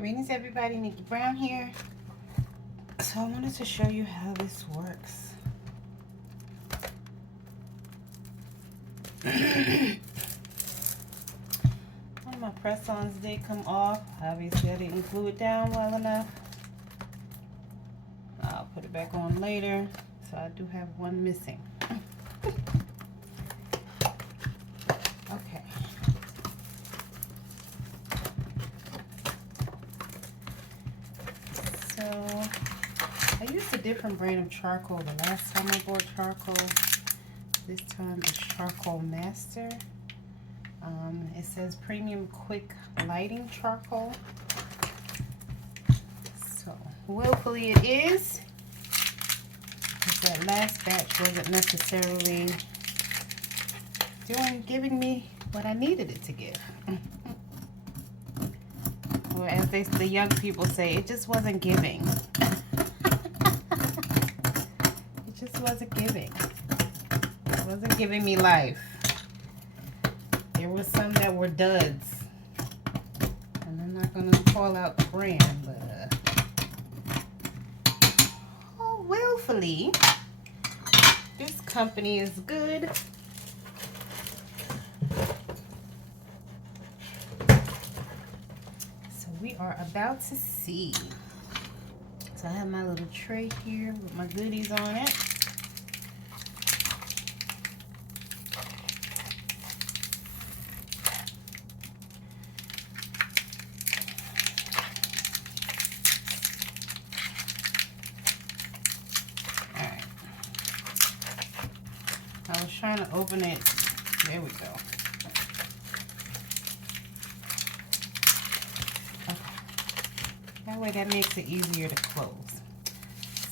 Greetings everybody, Nickie Brown here. So I wanted to show you how this works. One of my press-ons did come off. Obviously I didn't glue it down well enough. I'll put it back on later. So I do have one missing. Okay. So I used a different brand of charcoal the last time I bought charcoal. This time it's Charcoal Master. It says Premium Quick Lighting Charcoal. So willfully it is. Because that last batch wasn't necessarily giving me what I needed it to give. Or as the young people say, it just wasn't giving. It just wasn't giving. It wasn't giving me life. There were some that were duds. And I'm not going to call out the brand, but oh, willfully, this company is good. So we are about to see. So I have my little tray here with my goodies on it. I was trying to open it. There we go. Okay. That way that makes it easier to close.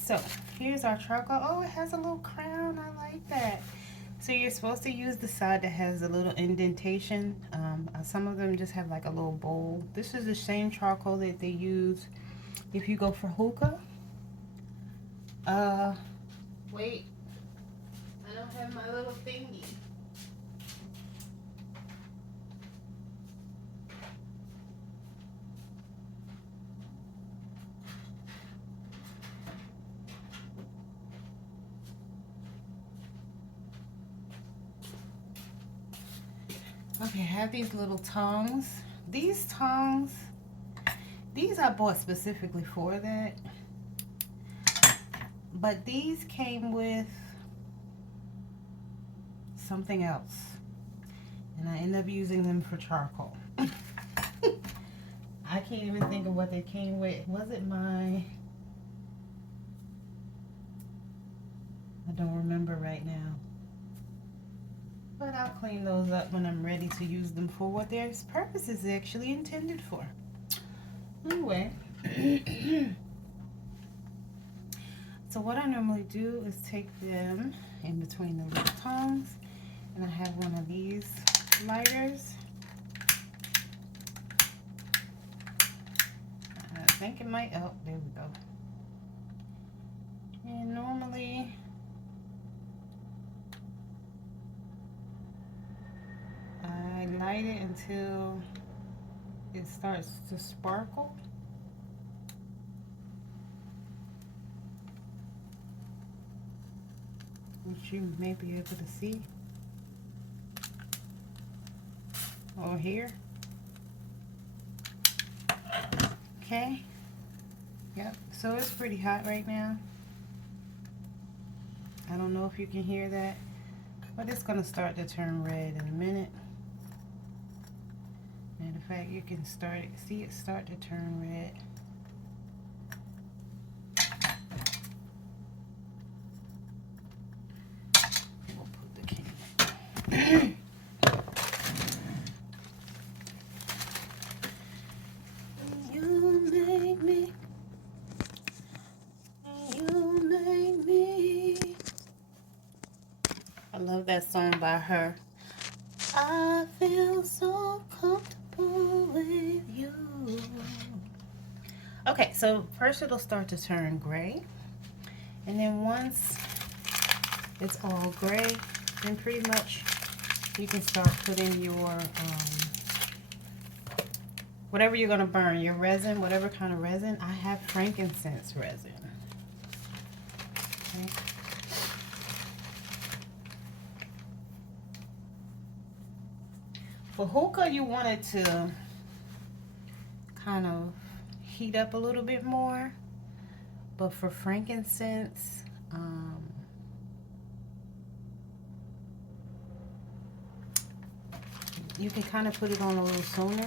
So here's our charcoal. Oh, it has a little crown. I like that. So you're supposed to use the side that has a little indentation. Some of them just have like a little bowl. This is the same charcoal that they use if you go for hookah. Wait. I don't have my little thingy. Okay, I have these little tongs. These tongs, these I bought specifically for that. But these came with something else. And I ended up using them for charcoal. I can't even think of what they came with. Was it my... I don't remember right now. But I'll clean those up when I'm ready to use them for what their purpose is actually intended for. Anyway. So what I normally do is take them in between the little tongs. And I have one of these lighters. I think it might, oh, there we go. And normally, I light it until it starts to sparkle. Which you may be able to see. Or hear. Okay. Yep. So it's pretty hot right now. I don't know if you can hear that, but it's going to start to turn red in a minute. Matter of fact, you can see it start to turn red. We'll put the can. I love that song by her. I feel so comfortable with you. Okay, so first it'll start to turn gray. And then once it's all gray, then pretty much you can start putting your whatever you're going to burn, your resin, whatever kind of resin. I have frankincense resin. Okay. For hookah, you want it to kind of heat up a little bit more. But for frankincense, you can kind of put it on a little sooner.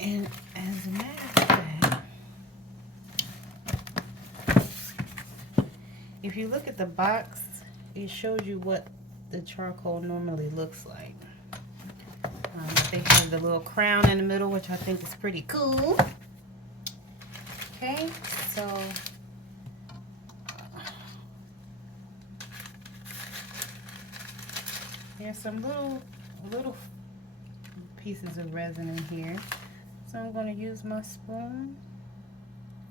And as a matter of fact, if you look at the box, it shows you what the charcoal normally looks like. They have the little crown in the middle, which I think is pretty cool. Okay, so there's some little pieces of resin in here. So I'm going to use my spoon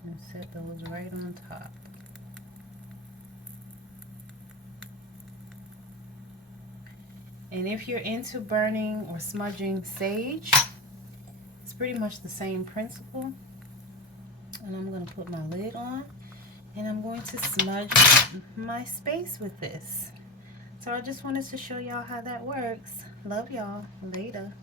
and set those right on top. And if you're into burning or smudging sage, it's pretty much the same principle. And I'm going to put my lid on and I'm going to smudge my space with this. So I just wanted to show y'all how that works. Love y'all. Later.